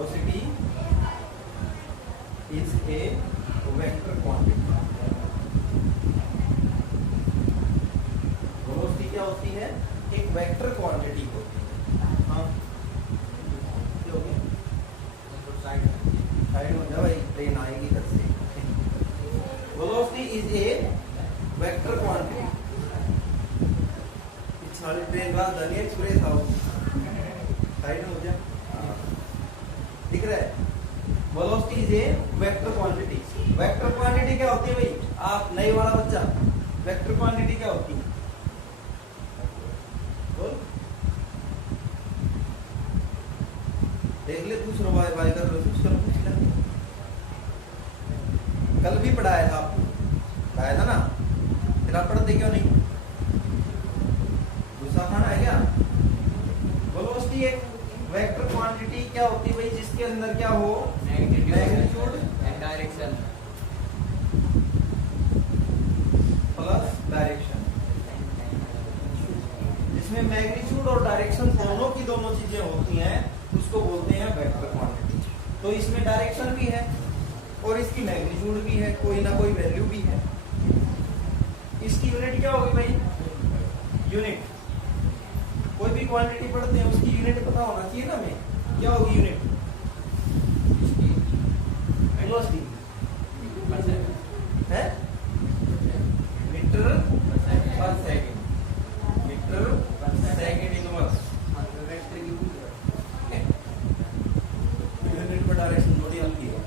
Velocity is a vector quantity. Velocity क्या होती है? एक वेक्टर क्वांटिटी होती है। हाँ क्या हो गया? साइड हो जा भाई, ट्रेन आएगी इधर से। Velocity is a vector quantity. सारी ट्रेन राजधानी एक्सप्रेस हाउस साइड हो जा, दिख रहा है? Velocity is a vector quantity. Vector quantity क्या होती है भाई? आप नए वाला बच्चा, वेक्टर क्वांटिटी क्या होती है? बोल, देख ले, दूसरा बाय बाय कर लो, दूसरा पूछ ले। कल भी पढ़ाया था आपको, पढ़ाया था ना? फिर आप पढ़ते क्यों नहीं? गुस्सा खाना है क्या? वेलोसिटी एक वेक्टर क्वांटिटी क्या होती है भाई? जिसके अंदर क्या हो? Magnitude and direction plus direction. जिसमें मैग्नीट्यूड और डायरेक्शन दोनों की दोनों चीजें होती हैं, उसको बोलते हैं वेक्टर क्वांटिटी। तो इसमें डायरेक्शन भी है और इसकी मैग्नीट्यूड भी है, कोई ना कोई वैल्यू भी है। इसकी यूनिट क्या होगी भाई? यूनिट। कोई भी क्वांटिटी पढ़ते हैं उसकी यूनिट पता होना चाहिए ना हमें। क्या होगी यूनिट? वेलोसिटी है मीटर पर सेकंड। मीटर पर सेकंड इनवर्स। यूनिट पर डायरेक्शन थोड़ी हल्की है।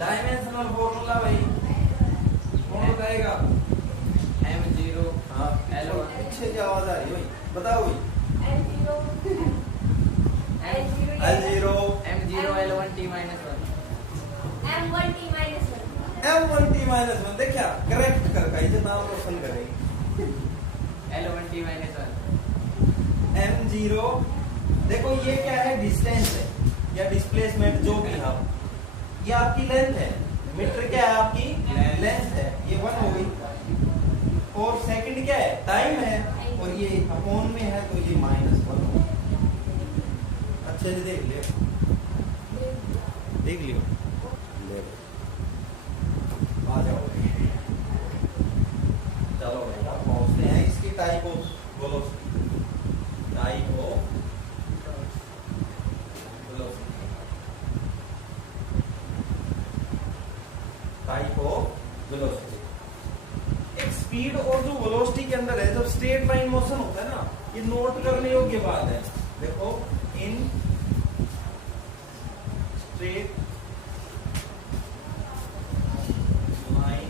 डायमेंशनल फॉर्मूला भाई कौन बताएगा? m0 हाँ पीछे की आवाज आ रही है भाई, बताओ भाई। L0 m0 L1t - 1 M1t - 1 देखा? करेक्ट कर का इसे नाम रोशन करेगी। L1t - 1 M0 देखो ये क्या है? डिस्टेंस है या डिस्प्लेसमेंट जो भी है। ये आपकी लेंथ है। मीटर क्या है? आपकी लेंथ है। ये 1 हो गई। और सेकंड क्या है? टाइम है। और ये अपॉन में है तो ये -1 हो। अच्छे से देख लियो, देख लियो। आ जाओ, चलो बेटा पहुंचते हैं इसकी type of velocity. Type of velocity, type of velocity. एक स्पीड और जो वेलोसिटी के अंदर है, जब स्ट्रेट लाइन मोशन होता है ना, ये नोट करने योग्य बात है। देखो, इन straight line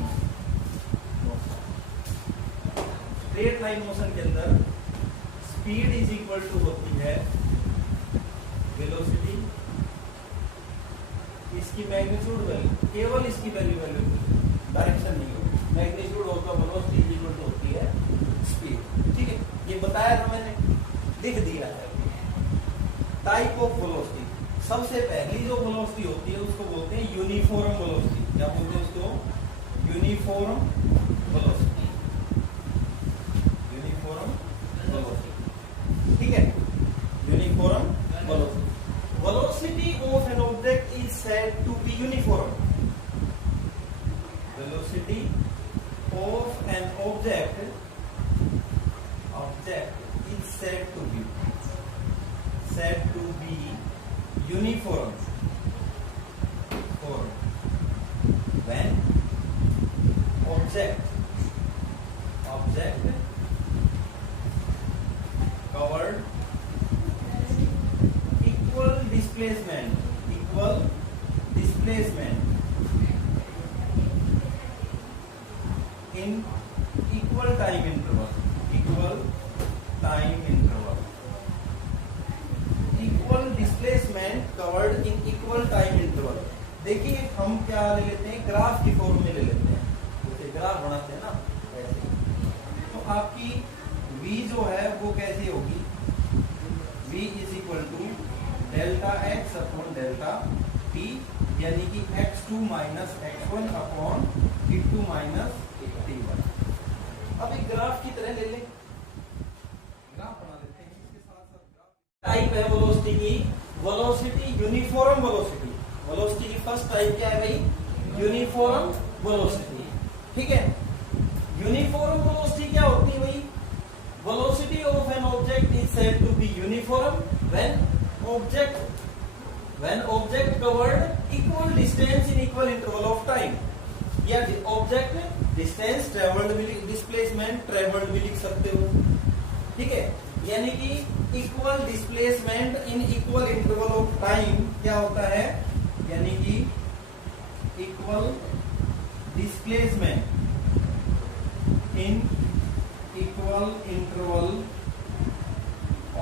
motion, straight line motion के अंदर स्पीड इज इक्वल टू होती है वेलोसिटी, इसकी मैग्नीट्यूड वैल्यू, केवल इसकी वैल्यू डायरेक्शन नहीं होती। मैग्नीट्यूड होता है वेलोसिटी इज इक्वल टू होती है स्पीड। ठीक है, ये बताया था मैंने, लिख दिया है। टाइप ऑफ वेलोसिटी, सबसे पहली जो वेलोसिटी होती है उसको बोलते हैं यूनिफॉर्म वेलोसिटी। क्या बोलते हैं उसको? Uniform velocity. यूनिफॉर्म वेलोसिटी, ठीक है, uniform velocity. Velocity of an object is said to be uniform. Velocity of an object is said to be uniform when object covered equal displacement in equal time interval, equal displacement covered in equal time interval. देखिए हम क्या ले लेते हैं? Graph की form में ले लेते हैं, जैसे ग्राफ बनाते हैं ना ऐसे। तो आपकी v जो है वो कैसी होगी? v is equal to delta x upon delta t, यानी कि x2 minus x1 upon t2 minus t1। अब एक ग्राफ की तरह ले लें, ग्राफ बना लेते हैं इसके साथ साथ। टाइप है वेलोसिटी की वेलोसिटी यूनिफॉर्म वेलोसिटी, वेलोसिटी की फर्स्ट टाइप क्या है भाई, यूनिफॉर्म वेलोसिटी। ठीक है, यूनिफॉर्म वेलोसिटी क्या होती है भाई, velocity of an object is said to be uniform when object covered equal distance in equal interval of time, या ऑब्जेक्ट डिस्टेंस ट्रेवल्ड भी, डिस्प्लेसमेंट ट्रेवल्ड भी लिख सकते हो। ठीक है, यानी कि equal displacement in equal interval of time क्या होता है, यानी कि equal displacement in equal interval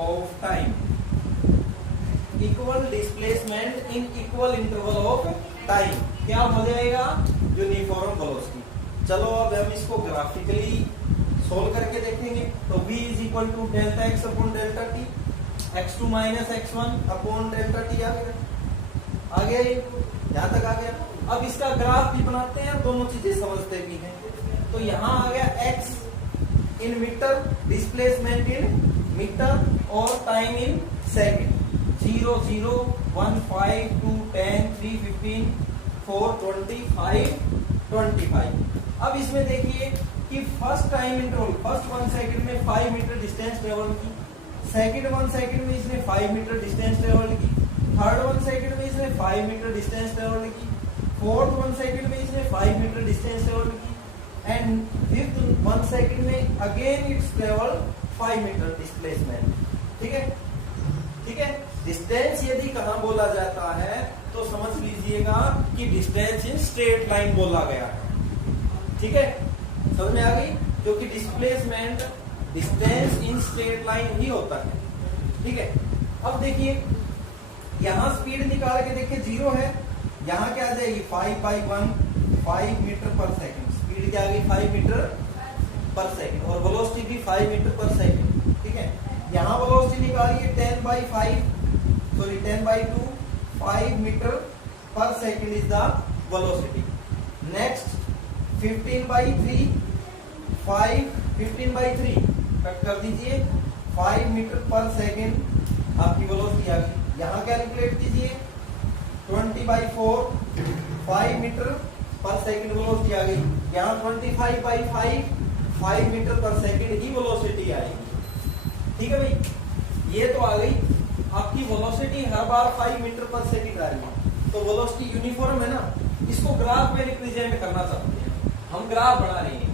of time, equal displacement in equal interval of time क्या हो जाएगा, यूनिफॉर्म वेलोसिटी। चलो अब हम इसको ग्राफिकली सोल्व करके देखेंगे। तो v is equal to delta x upon delta t, x2 minus x1 upon delta t आ गया ये, यहां तक आ गया। अब इसका ग्राफ भी बनाते हैं, दोनों चीजें समझते भी हैं। तो यहाँ आ गया x in metre, displacement in metre और टाइम इन सेकेंड, 0 0 1 5 2 10 3 15 4 25 25। अब इसमें देखिए कि first time interval, first 1 second में 5 मीटर डिस्टेंस ट्रेवल की, सेकंड 1 सेकंड में इसने 5 मीटर डिस्टेंस ट्रेवल की, थर्ड 1 सेकंड में इसने 5 मीटर डिस्टेंस ट्रेवल की, फोर्थ 1 सेकंड में इसने 5 मीटर डिस्टेंस ट्रेवल की, एंड फिफ्थ 1 सेकंड में again it's travel 5 metre displacement. ठीक है, ठीक है। डिस्टेंस यदि कहां बोला जाता है तो समझ लीजिएगा कि डिस्टेंस इन स्ट्रेट लाइन बोला गया है। ठीक है, समझ में आ गई, क्योंकि displacement distance in straight line ही होता है। ठीक है, अब देखिए यहां स्पीड निकाल के देखिए 0 है, यहां क्या आ जाएगी 5/1 5 मीटर पर सेकंड, स्पीड क्या आ गई 5 मीटर पर सेकंड, और वेलोसिटी भी 5 मीटर पर सेकंड। ठीक है, यहां वेलोसिटी निकालिए 10/2 5 मीटर पर second is the velocity. Next 15/3 cut कर दीजिए, 5 मीटर पर सेकंड आपकी वेलोसिटी आ गई। यहां कैलकुलेट कीजिए 20/4 5 मीटर पर सेकंड वेलोसिटी आ गई। यहां 25/5 5 मीटर पर सेकंड ही वेलोसिटी आएगी। ठीक है भाई, ये तो आ गई आपकी वेलोसिटी, हर बार 5 मीटर पर सेकंड आ रही है, तो वेलोसिटी यूनिफॉर्म है ना। इसको ग्राफ में रिप्रेजेंट करना चाहते हैं हम, ग्राफ बना रहे हैं।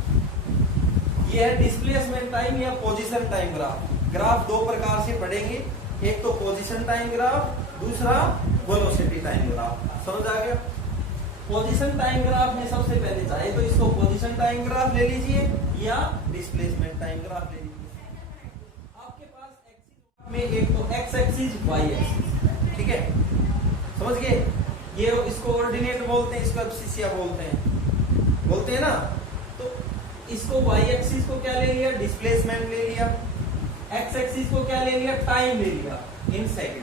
ये है डिस्प्लेसमेंट टाइम या पोजीशन टाइम ग्राफ। ग्राफ दो प्रकार से पढ़ेंगे, एक तो पोजीशन टाइम ग्राफ, दूसरा वेलोसिटी टाइम ग्राफ। समझ आ गया। पोजीशन टाइम ग्राफ में सबसे पहले चाहे तो इसको पोजीशन टाइम ग्राफ ले लीजिए या डिस्प्लेसमेंट टाइम ग्राफ ले लीजिए। आपके पास एक्सिस में एक तो एक्स एक्सिस, वाई एक्सिस। ठीक है, समझ गए। ये इसको ऑर्डिनेट बोलते हैं, इसको एब्सिसिया बोलते हैं ना। तो इसको वाई एक्सिस को क्या ले लिया, डिस्प्लेसमेंट ले लिया, एक्स एक्सिस को क्या ले लिया, टाइम ले लिया इन सेकंड।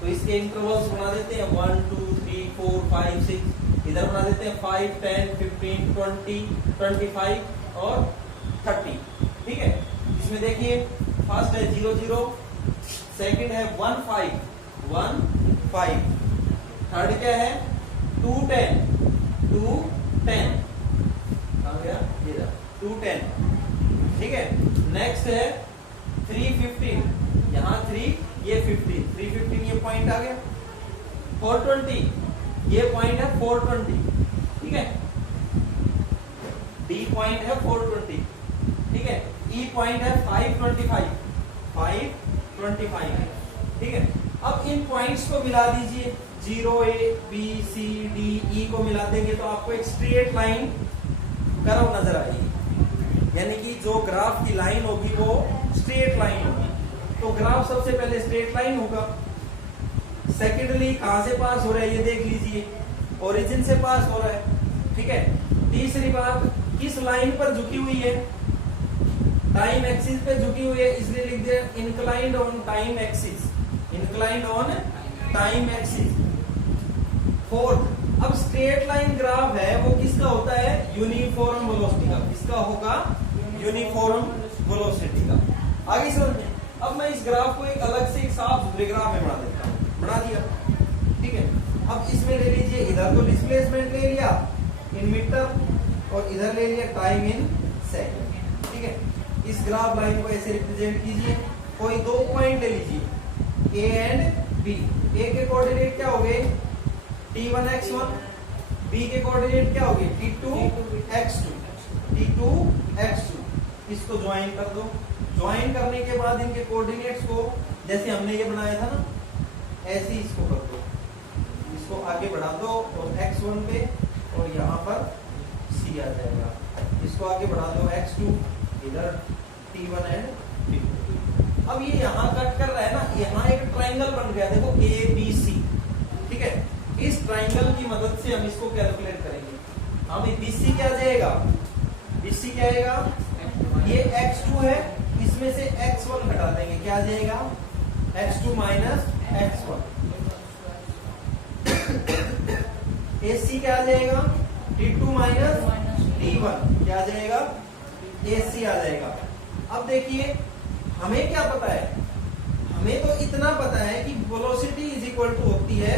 तो इसके इंटरवल्स बना देते हैं 1 2 3 4 5 6, इधर बना देते हैं 5 10 15 20 25 और 30। ठीक है, इसमें देखिए फर्स्ट है 0 0, सेकंड है 1 5, थर्ड क्या है 2 10 कहां गया, ये 2 10। ठीक है, नेक्स्ट है 3 15, यहाँ 3 ये 15, 315 ये पॉइंट आ गया। 420 ये पॉइंट है 420। ठीक है, डी पॉइंट है 420। ठीक है, ई पॉइंट है 525। ठीक है, अब इन पॉइंट्स को मिला दीजिए, 0 A B C D E को मिला देंगे तो आपको एक स्ट्रेट लाइन कर्व नजर आएगी, यानी कि जो ग्राफ की लाइन होगी वो स्ट्रेट लाइन होगी। तो ग्राफ सबसे पहले स्ट्रेट लाइन होगा। सेकेंडली कहां से पास हो रहा है ये देख लीजिए, ओरिजिन से पास हो रहा है। ठीक है, तीसरी बात किस लाइन पर झुकी हुई है, टाइम एक्सिस पे झुकी हुई है, इसलिए लिख दिया inclined on time axis, inclined on time axis. Fourth, अब स्ट्रेट लाइन ग्राफ है वो किसका होता है, यूनिफॉर्म वेलोसिटी का। किसका होगा, यूनिफॉर्म वेलोसिटी का। आगे समझ में। अब मैं इस ग्राफ को एक अलग से एक साफ सुथरे ग्राफ में बना देता हूं। बना दिया। ठीक है, अब इसमें ले लीजिए, इधर तो डिस्प्लेसमेंट ले लिया इन मीटर और इधर ले लिया टाइम इन सेकंड। ठीक है, इस ग्राफ लाइन को ऐसे रिप्रेजेंट कीजिए। कोई दो पॉइंट ले लीजिए ए एंड बी। ए के कोऑर्डिनेट क्या हो गए t1 x1, बी के कोऑर्डिनेट क्या हो गए t2 x2, t2 x2। इसको ज्वाइन कर दो। ज्वाइन करने के बाद इनके कोऑर्डिनेट्स को जैसे हमने ये बनाया था ना, ऐसे ही इसको कर दो। इसको आगे बढ़ा दो और x1 पे और यहाँ पर c आ जाएगा। इसको आगे बढ़ा दो x2, इधर t1 एंड t2। अब ये यहाँ कट कर रहा है ना, यहाँ एक ट्राइंगल बन गया, देखो ABC। ठीक है, इस ट्राइंगल की मदद से हम इसको कैलकुलेट करेंगे। हम BC क्या आ जाएगा, BC क्या आएगा, ये x2 है, इसमें से x1 घटा देंगे, क्या आ जाएगा x2 माइनस x1। AC क्या आ जाएगा t2 माइनस t1, क्या आ जाएगा AC आ जाएगा। अब देखिए हमें क्या पता है, हमें तो इतना पता है कि वेलोसिटी इज इक्वल टू होती है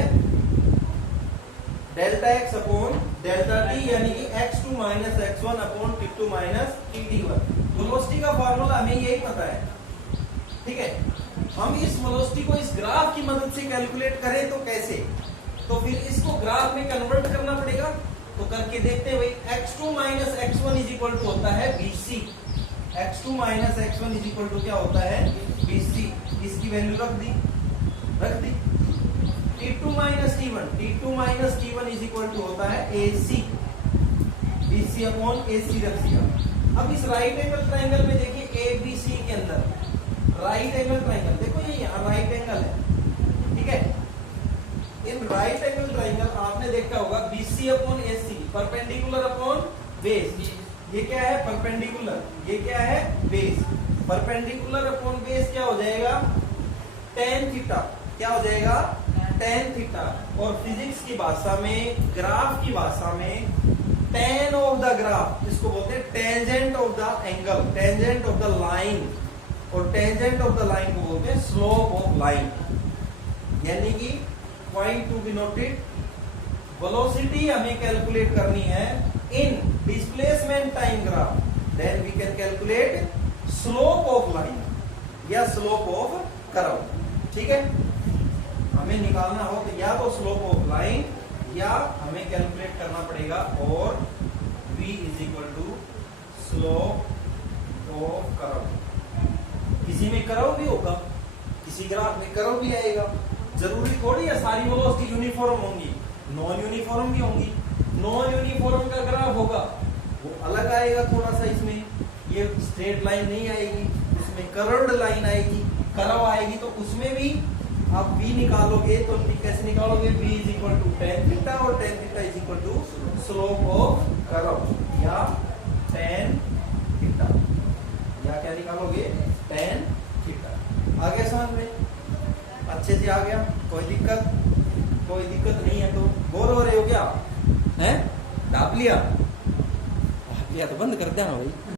delta x upon delta t, यानी कि x2 minus x1 upon t2 minus t1। Velocity का फॉर्मूला हमें यही पता है। ठीक है, हम इस वेलोसिटी को इस ग्राफ की मदद से कैलकुलेट करें तो कैसे, तो फिर इसको ग्राफ में कन्वर्ट करना पड़ेगा। तो करके देखते हैं भाई, x2 minus x1 is equal to होता है BC। x2 minus x1 is equal to क्या होता है BC। इसकी वैल्यू रख दी। t2 minus t1 is equal to होता है AC। BC अपॉन AC रख दिया। अब इस राइट एंगल ट्राइंगल में देखिए ABC के अंदर राइट एंगल ट्राइंगल, देखो ये यहाँ राइट एंगल है। ठीक है, इन राइट एंगल ट्राइंगल आपने देखा होगा BC upon AC, perpendicular upon base. ये क्या है परपेंडिकुलर, ये क्या है बेस। परपेंडिकुलर अपॉन बेस क्या हो जाएगा tan थीटा, क्या हो जाएगा tan थीटा। और फिजिक्स की भाषा में, ग्राफ की भाषा में tan ऑफ द ग्राफ, इसको बोलते हैं tangent of the angle, tangent of the line. और टेंजेंट ऑफ द लाइन को बोलते हैं स्लोप ऑफ लाइन। यानी कि point to be noted, velocity हमें कैलकुलेट करनी है in displacement time graph, then we can calculate slope of line या स्लोप ऑफ कर्व। ठीक है, हमें निकालना हो तो या तो स्लोप ऑफ लाइन या हमें कैलकुलेट करना पड़ेगा और v is equal to slope of curve. किसी में कर्व भी होगा, किसी ग्राफ में कर्व भी आएगा। जरूरी थोड़ी है सारी वेलोसिटी यूनिफॉर्म होंगी, नॉन यूनिफॉर्म भी होंगी। नॉन यूनिफॉर्म का ग्राफ होगा वो अलग आएगा थोड़ा सा, इसमें ये स्ट्रेट लाइन नहीं आएगी, इसमें कर्व्ड लाइन आएगी, कर्व आएगी। तो उसमें भी आप v निकालोगे तो कैसे निकालोगे, v is equal to tan theta और tan theta is equal to slope of curve या tan थीटा, या क्या निकालोगे tan थीटा। आ गया समझ में, अच्छे से आ गया, कोई दिक्कत नहीं है। तो बोर हो रहे हो क्या, हैं? ढाप लिया तो बंद कर देना भाई।